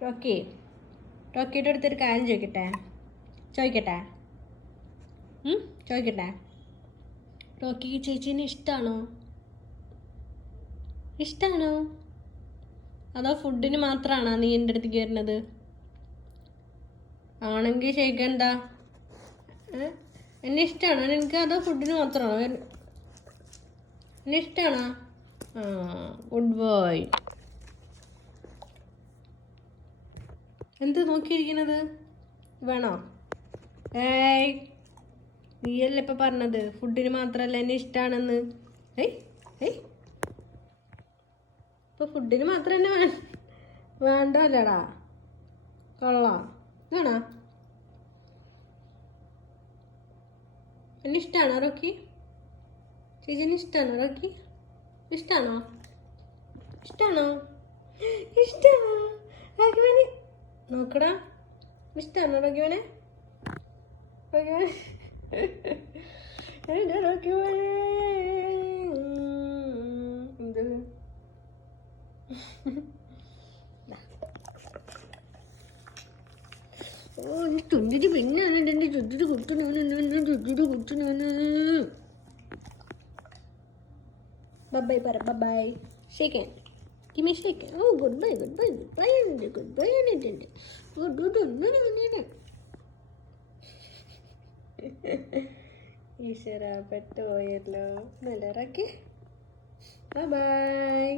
Talkie. ടോക്കിയുടെ അടുത്തൊരു കാര്യം ചോദിക്കട്ടെ? ചോദിക്കട്ടെ? ചോദിക്കട്ടെ? ടോക്കിക്ക് ചേച്ചീനെ ഇഷ്ടമാണോ ഇഷ്ടമാണോ അതോ ഫുഡിന് മാത്രമാണോ നീ എന്റെ അടുത്തേക്ക് വരുന്നത് ആണെങ്കിൽ ശരിക്കണ്ട എന്നെ ഇഷ്ടമാണോ എനിക്ക് അതോ ഫുഡിന് മാത്രമാണോ എന്നെ ഇഷ്ടമാണോ ആ ഗുഡ് ബോയ്. എന്ത് നോക്കിയിരിക്കണത്? വേണോ? ഏയ് നീയല്ലേ ഇപ്പം പറഞ്ഞത്? ഫുഡിന് മാത്രമല്ല എന്നെ ഇഷ്ടമാണെന്ന് ഏയ് ഏയ്. ഇപ്പൊ ഫുഡിന് മാത്രം തന്നെ വേണ്ട വേണ്ടല്ലടാ. കൊള്ളാം. വേണോ എന്നെ ഇഷ്ടമാണോ റോക്കി? ചേച്ചിന് ഇഷ്ടമാണോ റോക്കി? ഇഷ്ടമാണോ ഇഷ്ടമാണോ ഇഷ്ടമാണോ നോക്കടാ. ഇഷ്ടമാണോ റോക്കിമനെ റോക്കിമനെ എന്റെ റോക്കിമനെ എന്ത്? ഓ ഈ തുണ്ടിട്ട് പിന്നാണ് എന്റെ ചുറ്റിട്ട് കുത്തുന്നവന് ചുണ്ടിട്ട് കുത്തുന്നവന്. ബൈ പറ ബൈ ഷേക്ക് ഷേക്ക് ഓ good bye good bye good bye ഉണ്ട് ഗുഡ് ബൈ ഉണ്ട് ഗുഡ് ഗുഡ് ഒന്നും ഈശ്വര പെട്ടുപോയല്ലോ. നല്ല ഇറക്കി ബൈ